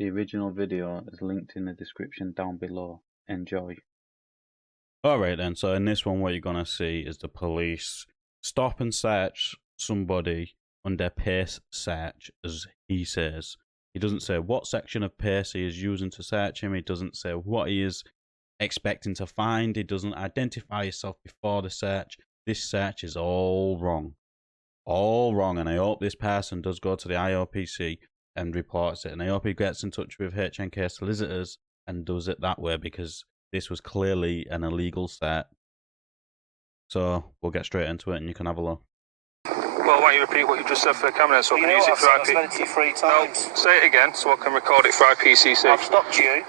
The original video is linked in the description down below. Enjoy. Alright then, so in this one what you're gonna see is the police stop and search somebody under pace search, as he says. He doesn't say what section of pace he is using to search him, he doesn't say what he is expecting to find, he doesn't identify himself before the search. This search is all wrong. All wrong, and I hope this person does go to the IOPC and reports it, and I hope he gets in touch with HNK solicitors and does it that way, because this was clearly an illegal search. So we'll get straight into it and you can have a look. Well, why don't you repeat what you just said for the camera so I can use it for I've said it to you 3 times. No, say it again so I can record it for IPCC. I've stopped you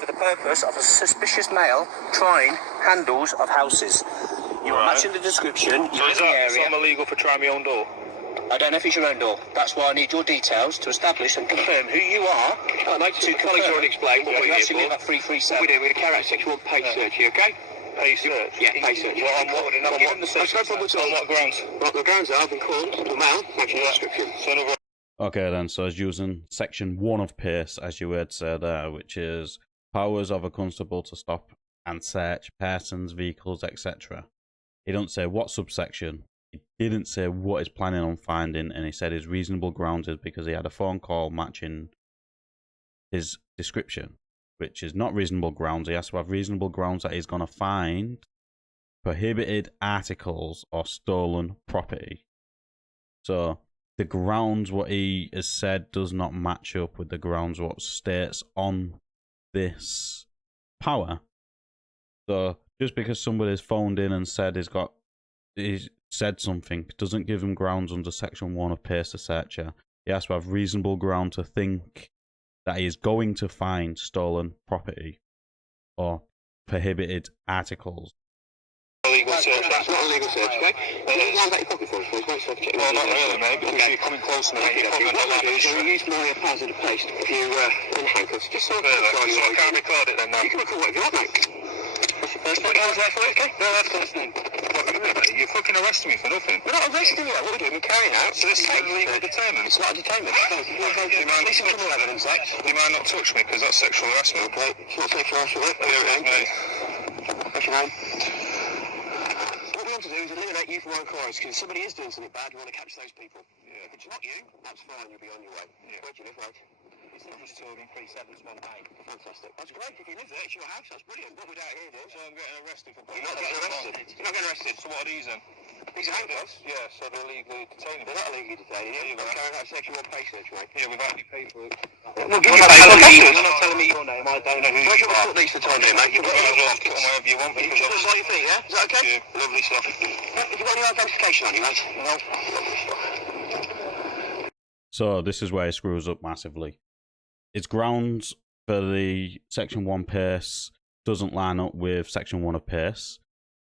for the purpose of a suspicious male trying handles of houses. You are matching the description, you're in the area. So I'm illegal for trying my own door? I don't know if it's your own door. That's why I need your details to establish and confirm who you are. I'd like to colleagues already explained what we're here for. About 337. What we're doing, we're going to carry out section 1 pace search here, okay? Pace search? Yeah, pace search. Well, on what grounds? Well, the grounds are, I've been called to a male, matching the description. Okay then, so it's using section 1 of pace, as you heard say there, which is powers of a constable to stop and search persons, vehicles, etc. He don't say what subsection. He didn't say what he's planning on finding, and he said his reasonable grounds is because he had a phone call matching his description, which is not reasonable grounds. He has to have reasonable grounds that he's going to find prohibited articles or stolen property. So the grounds what he has said does not match up with the grounds what states on this power. So just because somebody's phoned in and said he's said something doesn't give him grounds under section 1 of pace to searcher. He has to have reasonable ground to think that he is going to find stolen property or prohibited articles. Illegal search, that's not a legal search, okay? Can you hand that your pocket for us, please? Well, not really, mate, because you're coming close to me. Okay, what I'll do is I'll use my powers of the pace to put you in handcuffs, just so I can So I can't record it then now? You can record whatever you want, mate. What's your first name? Okay? No, that's first name. You're fucking arresting me for nothing. We're not arresting you, what we're doing, we're carrying out. So this is an illegal detainment? It's not a detainment. Police and criminal evidence, You might not touch me because that's sexual harassment. Okay, it's not sexual harassment. Here it is, mate. What's your name? What we want to do is eliminate you from our inquiries, because if somebody is doing something bad, we want to catch those people. Yeah. If it's not you, that's fine, you'll be on your way. Yeah. Where do you live, right? It's not just children, 3718. Fantastic. That's great. If you live there, it's your house. That's brilliant. What we'd out here do. So I'm getting arrested for... You're not getting arrested. You're not getting arrested. So what are these then? These are handcuffs. Yeah, so they're illegally detained. They're not illegally detaining you. We're carrying out section 1 pace search, mate. Yeah, without any paperwork. Well, give me your paperwork. You're not telling me your name, I don't know who Where's you your are. foot these for time being, mate? You've got your Put them wherever you want because Just on your feet, yeah? Is that okay? Yeah, lovely stuff. Have you got any identification on you, mate? No. So this is where he screws up massively. Its grounds for the section 1 pace doesn't line up with section 1 of pace.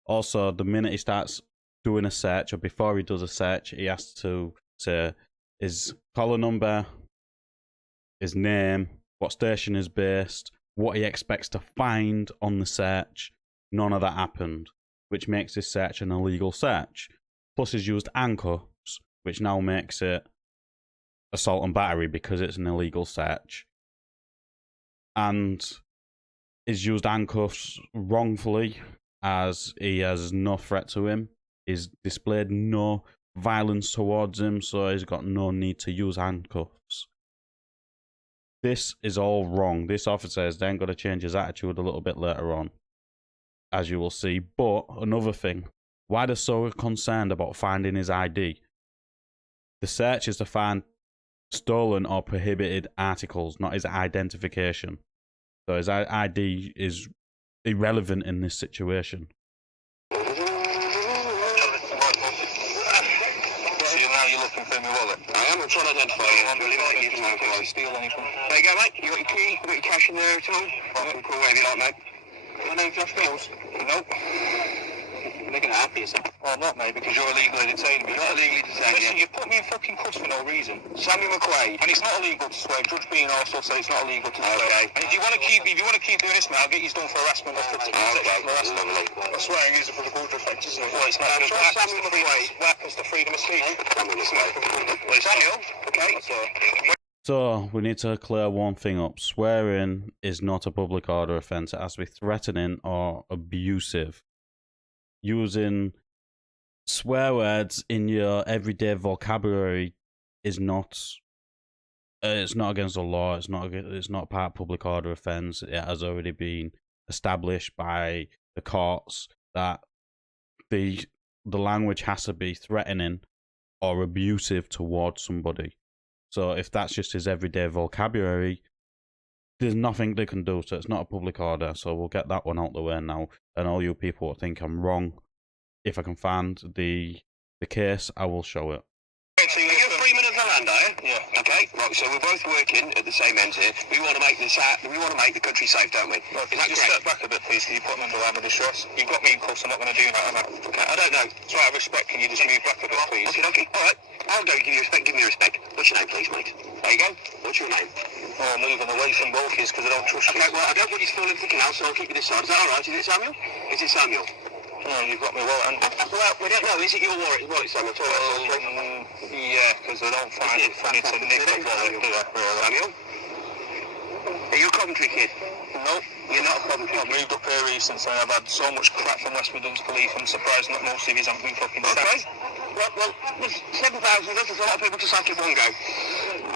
Also, the minute he starts doing a search, or before he does a search, he has to say his collar number, his name, what station is based, what he expects to find on the search. None of that happened, which makes this search an illegal search. Plus he's used handcuffs, which now makes it assault and battery because it's an illegal search. And he's used handcuffs wrongfully, as he has no threat to him. He's displayed no violence towards him, so he's got no need to use handcuffs. This is all wrong. This officer is then going to change his attitude a little bit later on, as you will see. But another thing, why they're so concerned about finding his ID? The search is to find stolen or prohibited articles, not his identification. So his ID is irrelevant in this situation. So now you're looking for my wallet? I am. I'm trying to identify you. I'm really not using my If you steal anything. There you go, mate. You got your key, you got your cash in there at all? Right, cool, whatever you like, mate. My name's Josh Mills. Nope. You're looking happy yourself. Well, I'm not, mate, because you're illegally detained me. You're not illegally detained. Listen, you put me in fucking cuffs for no reason. Sammy McQuaid. And it's not illegal to swear. Judge Bean also says it's not illegal to swear. Okay. And if you want to keep doing this, mate, I'll get you done for harassment or for harassment. Swearing is a political defence, isn't it? Well, it's not. Sammy McQuaid. Weapons to freedom of speech. Sammy McQuaid. Samuel, okay. So, we need to clear one thing up. Swearing is not a public order offence. It has to be threatening or abusive. Using swear words in your everyday vocabulary is not... it's not against the law. It's not part of public order offence. It has already been established by the courts that the language has to be threatening or abusive towards somebody. So if that's just his everyday vocabulary, there's nothing they can do. So it's not a public order. So we'll get that one out the way now. And all you people who think I'm wrong, if I can find the case, I will show it. So you're freeman of the land, are you? Yeah. Okay. Right. So we're both working at the same end here. We want to make the country safe, don't we? Well, Is that just correct? step back a bit, please. Can you put them under arm of distress? You've got me in cuffs. I'm not going to do that, am I? Okay. I don't know. It's out of respect. Can you just move back a bit, please? Okay. All right. I'll go give you respect. Give me respect. What's your name, please, mate? There you go. What's your name? Oh, I'm moving away from both of you because I don't trust you. Okay. Well, I don't want you to fall into the canal, so I'll keep you this side. Is that all right? Is it Samuel? Is it Samuel? No, you've got me well, haven't you? Well, we don't know. Is it your wallet, Samuel? Yeah, because I don't find it funny to nick a wallet, do I? Samuel? Are you a Coventry kid? No, You're not a Coventry I've moved up here recently and I've had so much crap from West Midlands police. I'm surprised that most of you haven't been fucking Okay. sacked. Well, there's 7,000. That's a lot of people to sack in one go.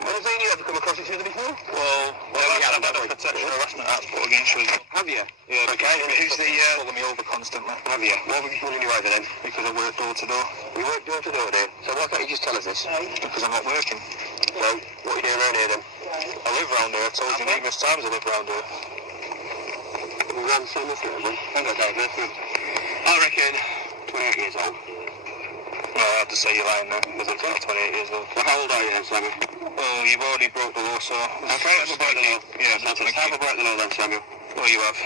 Well, has you ever come across each other before? Well, I've had a protection harassment act put against you as well. Have you? Yeah, Okay, and who's the... pulling me over constantly. Have you? Why were you pulling you over then? Because I work door to door. You work door to door, do you? So why can't you just tell us this? Because I'm not working. Well, what are you doing around here then? I live round here. I told you numerous times I live round here. We ran the same issue, have we? I reckon 28 years old. No, I have to say you're lying there because I'm not 28 years old. Well, how old are you then, Samuel? Well, you've already broke the law, so... Okay, have a break the law. Yeah, Have a break the law then, Samuel. well, you have.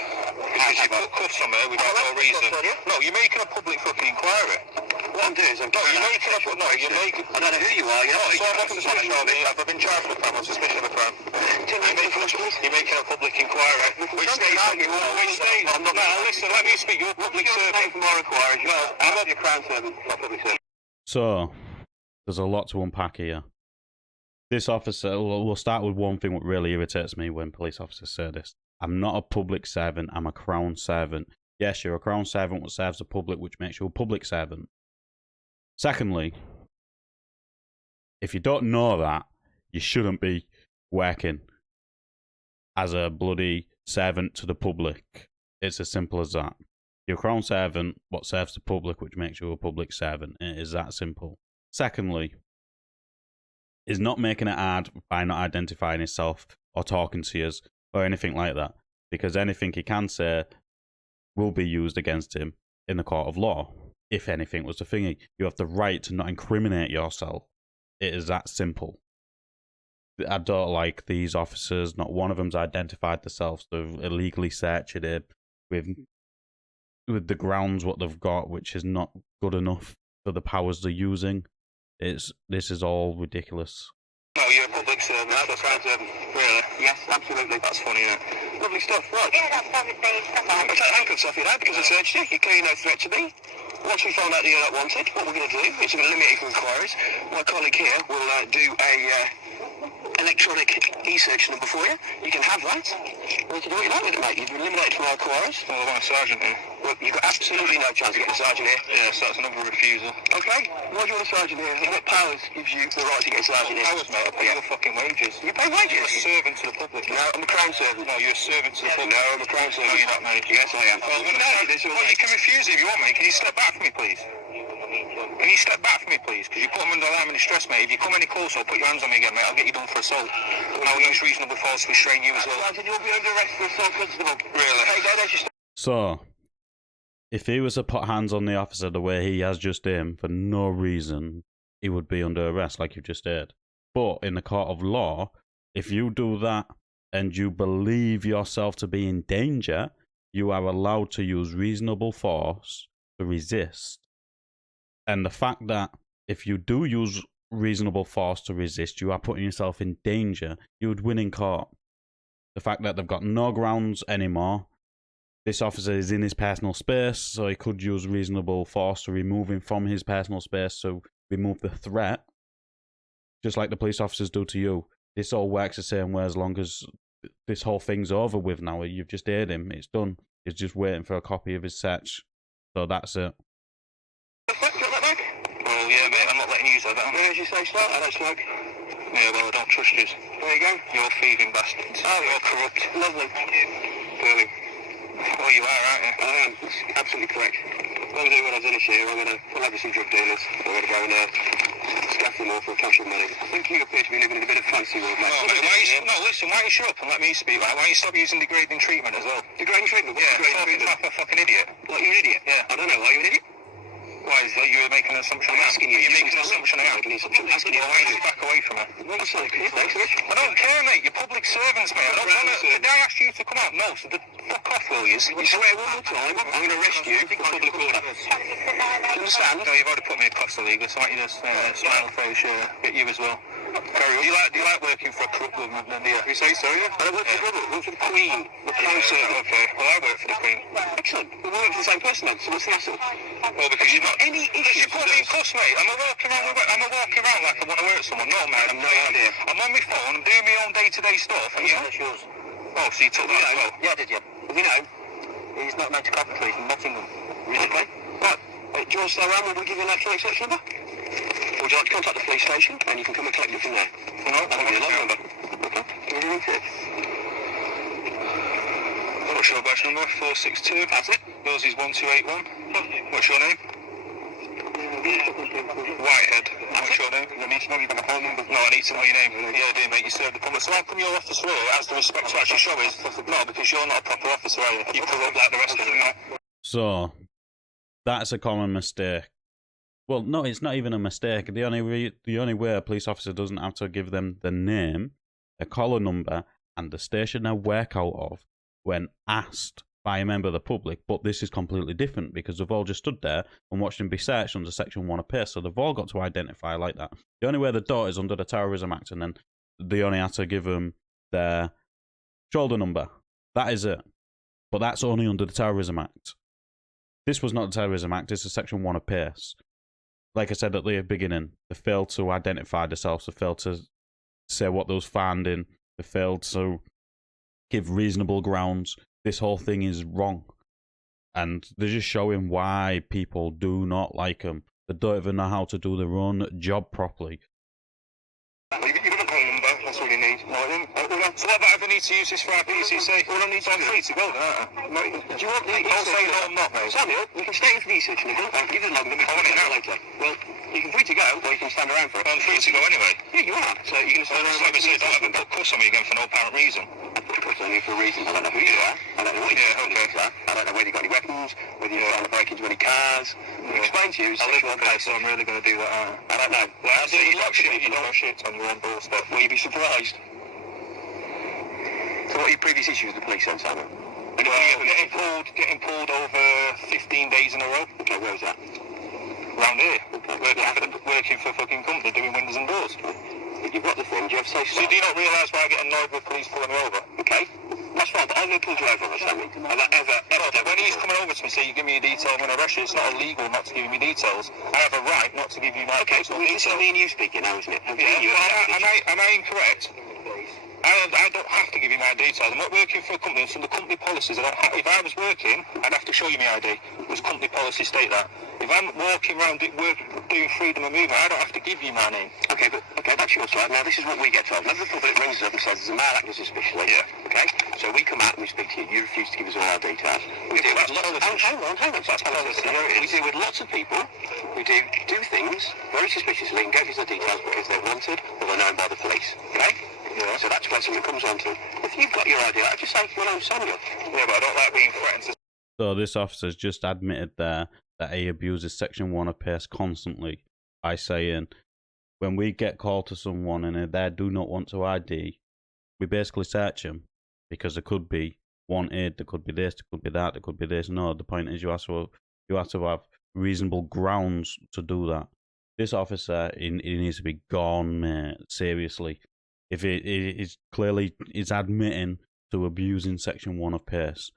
Because you put cuffs on me without no reason. No, you're making a public fucking inquiry. What I'm doing is I'm... No, you're making a... No, you're making... I don't know who you are, you're not... So I'm not suspicious of it. Have I been charged with a crime or suspicion of a crime? You're making a public inquiry. Which state? Which state? No, listen, let me speak. You're a public servant. For more inquiries. No, I'm not your crown servant, not public servant. So, there's a lot to unpack here. This officer, we'll start with one thing that really irritates me when police officers say this. I'm not a public servant, I'm a crown servant. Yes, you're a crown servant which serves the public, which makes you a public servant. Secondly, if you don't know that, you shouldn't be working as a bloody servant to the public. It's as simple as that. You're a crown servant, what serves the public, which makes you a public servant. It is that simple. Secondly, is not making it hard by not identifying himself or talking to us or anything like that. Because anything he can say will be used against him in the court of law. If anything was a thingy. You have the right to not incriminate yourself. It is that simple. I don't like these officers. Not one of them's identified themselves. They're illegally searching it with the grounds what they've got, which is not good enough for the powers they're using. This is all ridiculous. No, you're a public servant. That's a crown servant. Really? Yes, absolutely. That's funny, isn't it? Lovely stuff, right. Yeah, that's obviously stuff I'll take handcuffs off you now because I searched you. You're clearly no threat to me. Once we find out that you're not wanted, what we're going to do is we're going to limit you from inquiries. My colleague here will do a electronic e-search number for you. You can have that. We can do what you like with it, mate. You've been eliminated from our inquiries. Well, I want a sergeant here. Well, you've got absolutely no chance of getting a sergeant here. Yeah, so that's another refusal. Okay? Why do you want a sergeant here? What powers gives you the right to get a sergeant here? Powers, mate. I pay your fucking wages. You pay You're a wages? servant to the public. No, I'm a crown servant. No, you're a servant to the public. No, I'm a crown servant. No, you're not, mate. Yes, I am. Well, you can refuse it if you want, mate. Can you step back from me, please? Can you step back from me, please? Because you put them under alarm and distress, mate. If you come any closer, I'll put your hands on me again, mate. I'll get you done for assault. And I'll use reasonable force to restrain you as well. Sergeant, you'll be under arrest for assault, constable. Really? Hey, there's your... So, if he was to put hands on the officer the way he has just done for no reason, he would be under arrest like you just did. But in the court of law, if you do that and you believe yourself to be in danger, you are allowed to use reasonable force to resist. And the fact that if you do use reasonable force to resist, you are putting yourself in danger, you would win in court. The fact that they've got no grounds anymore, this officer is in his personal space, so he could use reasonable force to remove him from his personal space to remove the threat, just like the police officers do to you. this all works the same way as long as this whole thing's over with now. You've just aired him. It's done. He's just waiting for a copy of his search. So that's it. Well, yeah, mate, I'm not letting you use that. As you say, start. I don't smoke. Yeah, well, I don't trust you. There you go. You're thieving bastards. Oh, You're corrupt. Lovely. Really. Well, you are, aren't you? I am. That's absolutely correct. I'm going to do what I've done this year. We'll have some drug dealers. I'm going to go and scaff them all for a cash of money. I think you appear to be living in a bit of fancy world, mate. No, listen, why don't you shut up and let me speak? Why don't you stop using degrading treatment as well? Degrading treatment? Yeah, Degrading talking treatment? like a fucking idiot. Like you're an idiot? Yeah. I don't know. Are you an idiot? Why is that you were making an assumption? I'm asking you. You're making an You're assumption making about an assumption. I'm asking you. Well, why don't you back away from it? Well, that's not okay. Thanks, Rich. I don't care, mate. You're public servants, mate. I don't want to. Did I ask you to come out? No, so fuck off, will you? You swear one more time, I'm going to arrest you for public order. Do you understand? No, you've already put me across the legal, so why don't you just smile face, get you as well. Do you like working for a corrupt government, then, do you? You say so, yeah? I don't work for the government. I work for the Queen. The Crown Servant. Okay, well, I work for the Queen. Excellent. We work for the same person then, so what's the hassle? Well, because you've got any issues. You put me in cuss, mate. Am I walking around like I want to work someone? No, mate, I'm no idea. I'm on my phone, I'm doing my own day-to-day stuff, and you? That's yours. Oh, so you took that as well? Yeah, did you? You know, he's not meant to Coventry, he's from Nottingham. Really? Right. Do you want to stay around when we give you an electronic search number? Or would you like to contact the police station and you can come and collect it from there? No, I'll give you the log number. Okay. Give me the What's your badge number? 462. That's it. Yours is 1281. What's your name? Whitehead. What's your name? You need to know you've got a phone number. No, I need to know your name. Yeah, I do, mate. You served the public. So how come your officer here has the respect to actually show us? No, because you're not a proper officer, are you? You corrupt like the rest of them, no? So that's a common mistake. Well, no, it's not even a mistake. The only way a police officer doesn't have to give them the name, a collar number, and the station they work out of when asked by a member of the public. But this is completely different because they've all just stood there and watched him be searched under Section 1 of PACE. So they've all got to identify like that. The only way they do it is under the Terrorism Act, and then they only have to give them their shoulder number. That is it. But that's only under the Terrorism Act. This was not the Terrorism Act. This is Section 1 of PACE. Like I said at the beginning, they failed to identify themselves. They failed to say what they was finding. They failed to give reasonable grounds. This whole thing is wrong. And they're just showing why people do not like them. They don't even know how to do their own job properly. Well, you've got a phone number, that's all you need. So what about if I need to use this for our PCC? Well, I need to, I'm free to go then, aren't I? Do you want the I'll say no, I'm not, mate. Samuel, you can stay in for the research and I'll give you the log number. I want it now. Later. Well, you can free to go or you can stand around for it. I'm free to go anyway. Yeah, you are. So you can stand around Like I said, don't have to put cuss on me again for no apparent reason. I put a cuss on you for a reason. I don't know who you are. I don't know what Yeah, okay. I don't know whether you've got any weapons, whether you're trying to break into any cars. Explain to you. I live in place, so I'm really going to do that, aren't I? I don't know. Well, I'll do you got shit on your own doorstep. Will you be surprised? So what are your previous issues with the police then, Simon? Well, getting pulled over 15 days in a row. Okay, where was that? Round here. Okay. Working for a fucking company doing windows and doors. But you've got the thing, do you have safe So do you not realise why I get annoyed with police pulling me over? Okay, that's fine, but I've never pulled you over on this, Sammy. Have I ever When he's coming over to me saying, you give me your details, I'm going to arrest you, it's not illegal not to give me details. I have a right not to give you my personal This is details. me and you speaking now, isn't it? Am I incorrect? I don't have to give you my details. I'm not working for a company. It's from the company policies. I don't have, if I was working, I'd have to show you my ID. Because company policies state that. If I'm walking around doing freedom of movement, I don't have to give you my name. Okay, that's your side. Now, this is what we get told. Member of the public rings us up and says there's a male acting suspiciously. Yeah. Okay? So we come out and we speak to you. You refuse to give us all our details. We deal with hang on. That's policy. We deal with lots of people who do things very suspiciously and don't give us their details because they're wanted or they're known by the police. Okay? Yeah. So that's where something comes on to. If you've got your idea, I just say, well, I'm Samuel. Yeah, but I don't like being threatened to... So this officer's just admitted there that he abuses Section 1 of PACE constantly by saying, when we get called to someone and they do not want to ID, we basically search them because there could be wanted, there could be this, there could be that, there could be this. No, the point is you have to have reasonable grounds to do that. This officer, he needs to be gone, mate, seriously. If it is clearly is admitting to abusing Section 1 of PACE.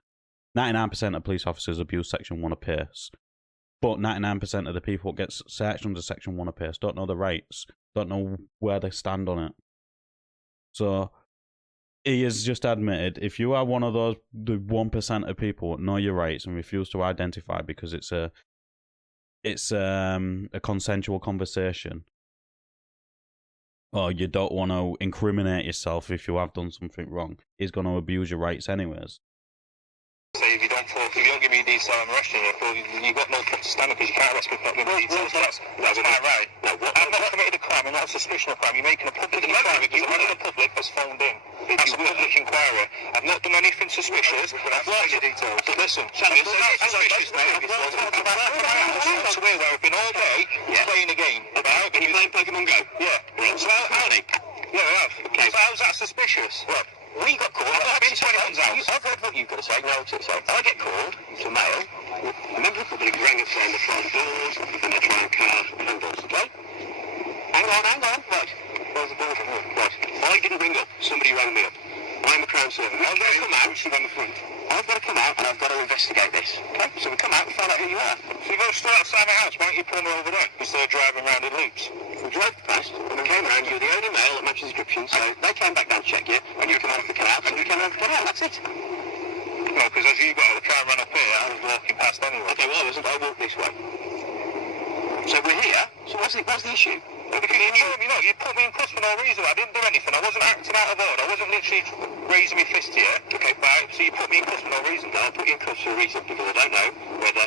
99% of police officers abuse Section 1 of PACE. But 99% of the people that get searched under Section 1 of PACE don't know the rights, don't know where they stand on it. So he has just admitted, if you are one of those, the 1% of people that know your rights and refuse to identify because it's a consensual conversation, or you don't want to incriminate yourself if you have done something wrong, he's going to abuse your rights anyways. So if you don't give me your details, I'm arresting you. You've got no foot to stand up because you can't arrest me for not giving me details. That's quite right. No, I've not committed a crime. I'm not a suspicion of crime. You're making a public inquiry because a man in the public has phoned in. That's a public inquiry. I've not done anything suspicious. I've not your details. Listen, Samuel, it's not suspicious, mate. I've to where I've been all day playing a game. Right? You're playing Pokemon Go? Yeah. So yeah, I have. Okay. So how's that suspicious? Well, we got called. I've been to anyone's house. I've heard what you've got to say. Now, so I get called to mail. A member of the public rang us around the front doors and they try and car handles. Okay? Hang on. Right. Where's the door from here? Right. I didn't ring up. Somebody rang me up. I'm a Crown servant. I've got to come out. She's on the front. I've got to come out and I've got to investigate this. Okay? So we come out and find out who you are. So you got to start outside my house. Why don't you pull me over there? Because they're driving around in loops. We drove past and we came around. You're the only male that matches the description. So they came back down to check you and you came over the canal. So we came over the canal. That's it. No, because as you got out of the car and ran up here, I was walking past anyway. Okay, well I wasn't. I walked this way. So we're here. So what's the issue? Because you put me in cuffs for no reason. I didn't do anything. I wasn't acting out of order. I wasn't literally raising my fist here. Okay, right. So you put me in cuffs for no reason. No, I put you in cuffs for a reason because I don't know whether.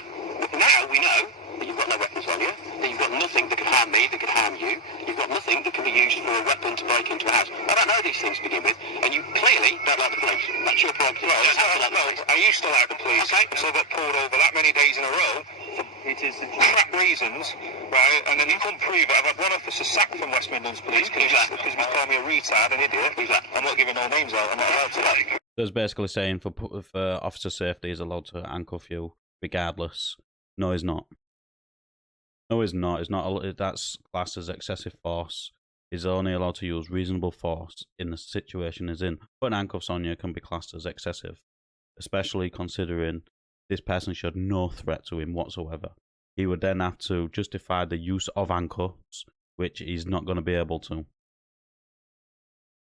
Now we know that you've got no weapons on you. That you've got nothing that could harm me, that could harm you. You've got nothing that can be used for a weapon to break into a house. I don't know these things to begin with, and you clearly don't like the police. That's your prerogative. I used to like the police. Okay. So I got pulled over that many days in a row. It is the crap reasons, right? And then you couldn't prove it. I've had one officer sacked from West Midlands Police because he called me a retard, an idiot. I'm not giving no names out. I'm not allowed to. So it's basically saying for officer safety, he's allowed to handcuff you regardless. No, he's not. No, he's not. It's not. That's classed as excessive force. He's only allowed to use reasonable force in the situation he's in. Putting handcuffs on you can be classed as excessive, especially considering this person showed no threat to him whatsoever. He would then have to justify the use of handcuffs, which he's not going to be able to.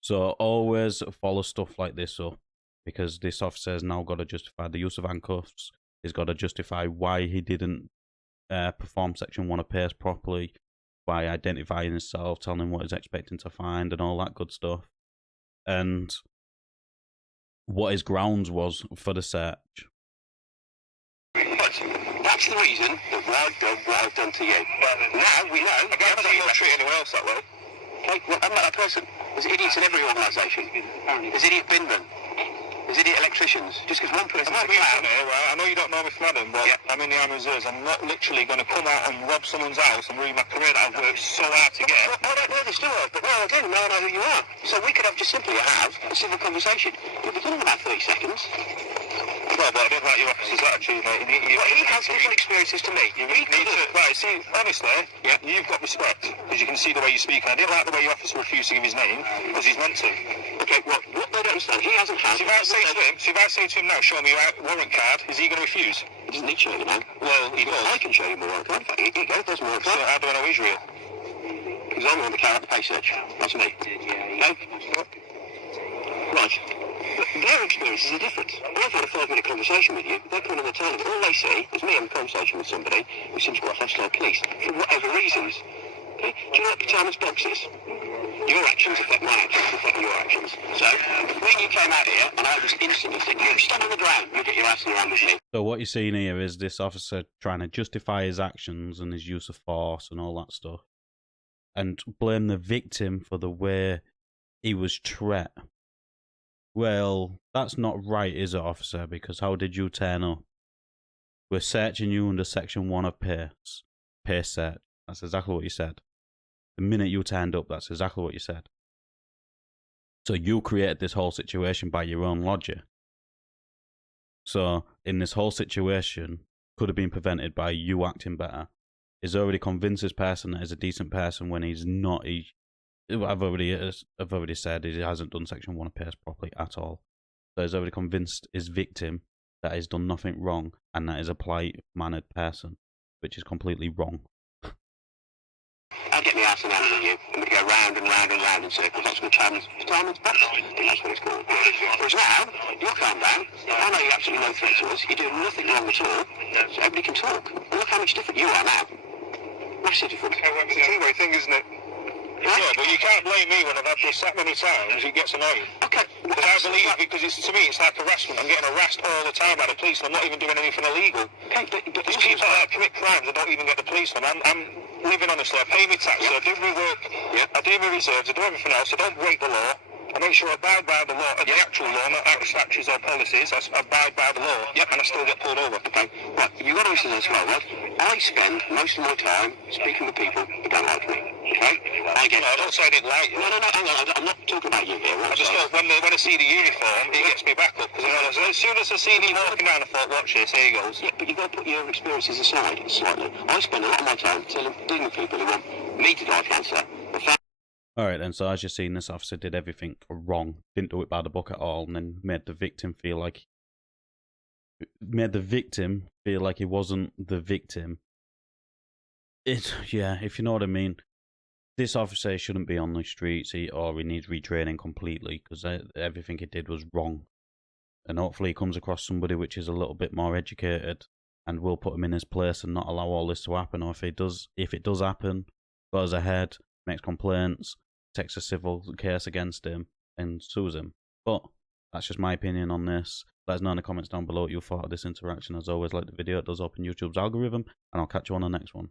So always follow stuff like this up, because this officer has now got to justify the use of handcuffs. He's got to justify why he didn't perform Section 1 of PACE properly, by identifying himself, telling him what he's expecting to find, and all that good stuff. And what his grounds was for the search. That's the reason that I've done what I've done to you. Now we know. I can't treat anyone else that way. Okay, well, I'm not that person. There's idiots in every organisation. There's idiot binmen. There's idiot electricians. Just because one person... I'm not being funny, right? I know you don't know me from Adam, but I'm in the Army Reserves. I'm not literally going to come out and rob someone's house and ruin my career that I've worked so hard to get. I don't know this, do I? But now I do. Now I know who you are. So we could have just simply have a civil conversation. We'll be done in about 30 seconds. Well, but I don't like your officer's attitude, mate. He has different experiences to me. You need to... Right, see, honestly, you've got respect, because you can see the way you speak, and I didn't like the way your officer refused to give his name, because he's meant to. Okay, well, what they don't understand, he hasn't had... So if I say to him now, show me your warrant card, is he going to refuse? He doesn't need to show you now. Well, he does. I can show you my warrant card. In fact, he goes, there's my warrant card. So how do I know he's real? Because I'm on the car at the pay search. That's me. Okay? Right. But their experiences are different. I've had a 5-minute conversation with you. They're coming on the toilet. All they see is me having a conversation with somebody who seems quite hostile police for whatever reasons. Okay? Do you know what pyjamas box is? Your actions affect my actions, affect your actions. So, when you came out here, and I was instantly thinking, you stand on the ground, you get your ass in your hand with me. So what you're seeing here is this officer trying to justify his actions and his use of force and all that stuff, and blame the victim for the way he was treated. Well, that's not right, is it, officer? Because how did you turn up? We're searching you under Section 1 of PACE. PACE search. That's exactly what you said. The minute you turned up, that's exactly what you said. So you created this whole situation by your own logic. So, in this whole situation, could have been prevented by you acting better. He's already convinced this person that he's a decent person when he's not. I've already said he hasn't done Section 1 of PACE properly at all. So he's already convinced his victim that he's done nothing wrong and that he's a polite-mannered person, which is completely wrong. I'll get my ass batting animal you, and we go round and round and round in circles. That's what Time's back. I think that's what it's called. Whereas now, you're calm down. I know you're absolutely no threat to us. You're doing nothing wrong at all. So everybody can talk. And look how much different you are now. Massive difference. It's a two-way thing, isn't it? Yeah, but you can't blame me when I've had this that many times. It gets annoying. Okay. Because I believe, because to me it's like harassment. I'm getting harassed all the time by the police, and I'm not even doing anything illegal. Okay, but There's people that commit crimes and don't even get the policeman. I'm living honestly. I pay my tax, I do my work, I do my reserves, I do everything else. I don't break the law. I make sure I abide by the law, the actual law, not out of statutes or policies. I abide by the law, and I still get pulled over. Okay, right, you've got to listen as well, right? I spend most of my time speaking with people who don't like me, okay? I don't say I didn't like you. No, hang on, I'm not talking about you here, right? I just thought when I see the uniform, it gets me back up, because as soon as I see me walking down, I thought, watch this, here he goes. Yeah, but you've got to put your experiences aside slightly. I spend a lot of my time dealing with people who want me to die cancer. Alright then, so as you've seen, this officer did everything wrong, didn't do it by the book at all, and then made the victim feel like he wasn't the victim. Yeah, if you know what I mean. This officer shouldn't be on the streets, or he needs retraining completely, because everything he did was wrong. And hopefully he comes across somebody which is a little bit more educated, and will put him in his place and not allow all this to happen. Or if it does happen, goes ahead, makes complaints, takes a civil case against him, and sues him. But that's just my opinion on this. Let us know in the comments down below what you thought of this interaction. As always, like the video, it does open YouTube's algorithm, and I'll catch you on the next one.